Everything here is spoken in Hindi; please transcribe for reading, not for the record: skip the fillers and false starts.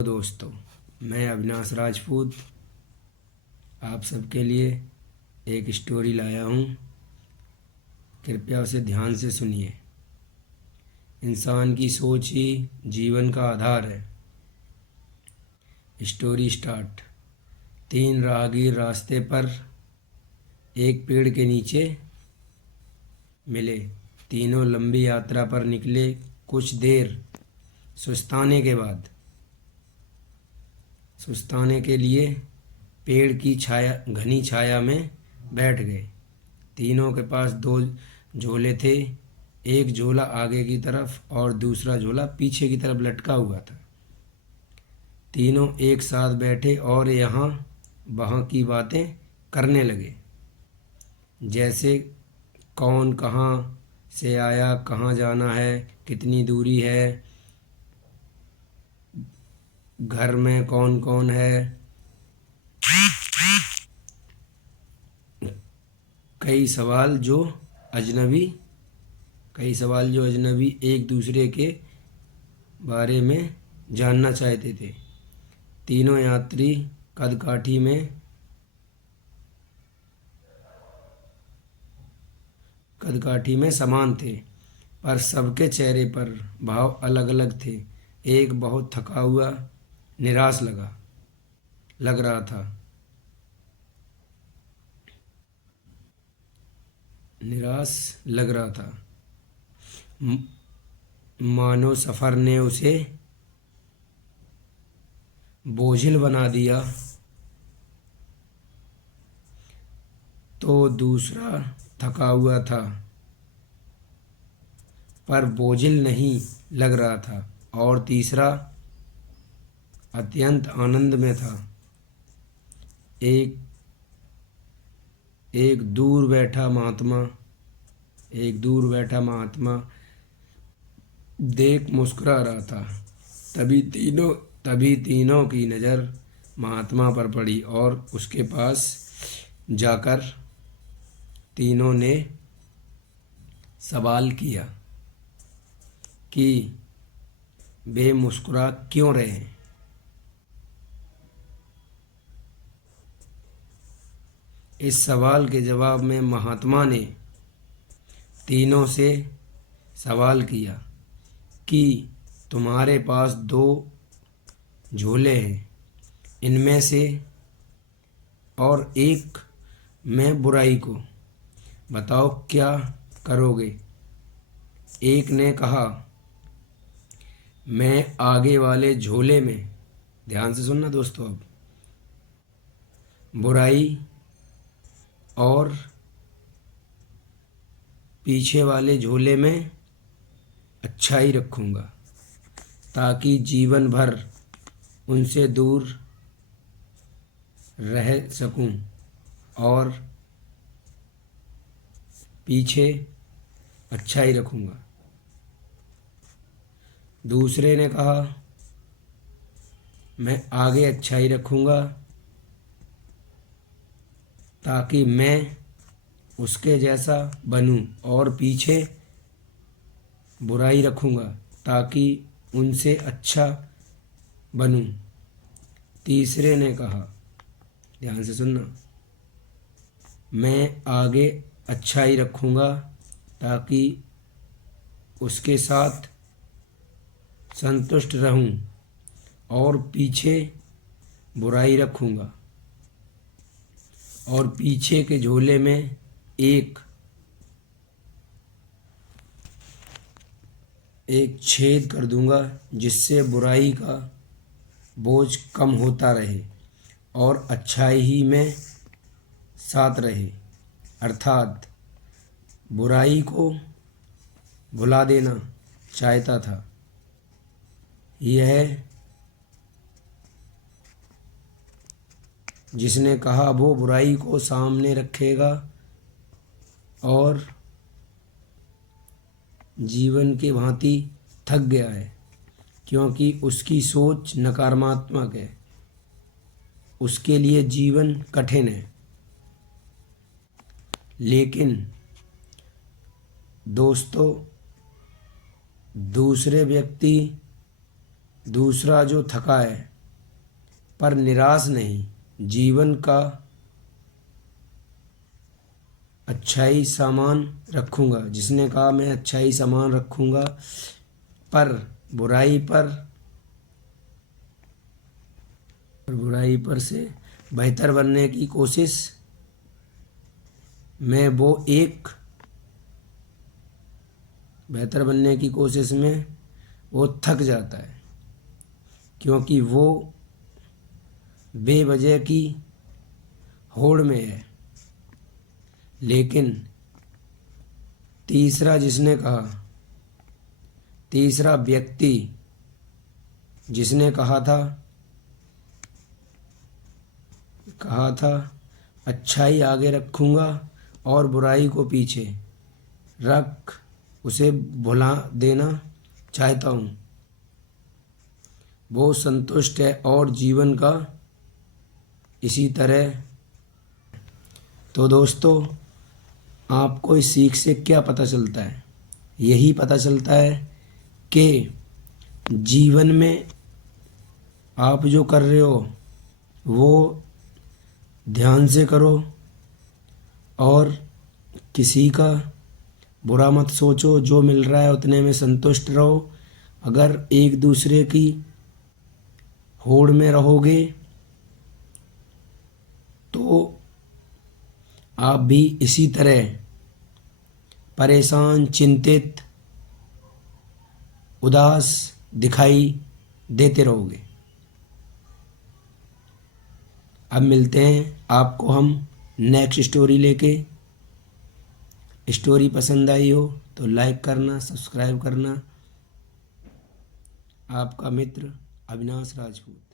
दोस्तों, मैं अविनाश राजपूत आप सबके लिए एक स्टोरी लाया हूँ। कृपया उसे ध्यान से सुनिए। इंसान की सोच ही जीवन का आधार है। Story start. 3 राहगीर रास्ते पर एक पेड़ के नीचे मिले। तीनों लंबी यात्रा पर निकले। कुछ देर सुस्ताने के लिए पेड़ की घनी छाया में बैठ गए। तीनों के पास 2 झोले थे। एक झोला आगे की तरफ और दूसरा झोला पीछे की तरफ लटका हुआ था। तीनों एक साथ बैठे और यहाँ वहाँ की बातें करने लगे, जैसे कौन कहाँ से आया, कहाँ जाना है, कितनी दूरी है, घर में कौन कौन है। कई सवाल जो अजनबी एक दूसरे के बारे में जानना चाहते थे। तीनों यात्री कदकाठी में समान थे, पर सबके चेहरे पर भाव अलग अलग थे। एक बहुत थका हुआ, निराश लग रहा था। मानो सफ़र ने उसे बोझिल बना दिया। तो दूसरा थका हुआ था, पर बोझिल नहीं लग रहा था। और तीसरा अत्यंत आनंद में था। एक दूर बैठा महात्मा देख मुस्कुरा रहा था। तभी तीनों की नज़र महात्मा पर पड़ी और उसके पास जाकर तीनों ने सवाल किया कि वे मुस्कुरा क्यों रहे हैं। इस सवाल के जवाब में महात्मा ने तीनों से सवाल किया कि तुम्हारे पास 2 झोले हैं, इनमें से और एक में बुराई को बताओ क्या करोगे। एक ने कहा, मैं आगे वाले झोले में, ध्यान से सुनना दोस्तों, अब बुराई और पीछे वाले झोले में अच्छाई रखूँगा, ताकि जीवन भर उनसे दूर रह सकूं। और पीछे अच्छाई रखूँगा। दूसरे ने कहा, मैं आगे अच्छाई रखूँगा, ताकि मैं उसके जैसा बनूं। और पीछे बुराई रखूँगा, ताकि उनसे अच्छा बनूं। तीसरे ने कहा, ध्यान से सुनना, मैं आगे अच्छाई रखूँगा, ताकि उसके साथ संतुष्ट रहूं। और पीछे बुराई रखूँगा, और पीछे के झोले में एक छेद कर दूंगा, जिससे बुराई का बोझ कम होता रहे और अच्छाई ही में साथ रहे। अर्थात बुराई को भुला देना चाहता था। यह जिसने कहा वो बुराई को सामने रखेगा और जीवन के भांति थक गया है, क्योंकि उसकी सोच नकारात्मक है। उसके लिए जीवन कठिन है। लेकिन दोस्तों, दूसरा जो थका है पर निराश नहीं, जीवन का अच्छा ही सामान रखूँगा। जिसने कहा मैं अच्छा ही सामान रखूँगा, पर बुराई पर से बेहतर बनने की कोशिश में बेहतर बनने की कोशिश में वो थक जाता है, क्योंकि वो बेवजह की होड़ में है। लेकिन तीसरा व्यक्ति जिसने कहा था अच्छाई आगे रखूँगा और बुराई को पीछे रख उसे भुला देना चाहता हूँ, वो संतुष्ट है और जीवन का इसी तरह। तो दोस्तों, आपको इस सीख से क्या पता चलता है? यही पता चलता है कि जीवन में आप जो कर रहे हो वो ध्यान से करो और किसी का बुरा मत सोचो। जो मिल रहा है उतने में संतुष्ट रहो। अगर एक दूसरे की होड़ में रहोगे तो आप भी इसी तरह परेशान, चिंतित, उदास दिखाई देते रहोगे। अब मिलते हैं आपको हम नेक्स्ट स्टोरी लेके। स्टोरी पसंद आई हो तो लाइक करना, सब्सक्राइब करना। आपका मित्र अविनाश राजपूत।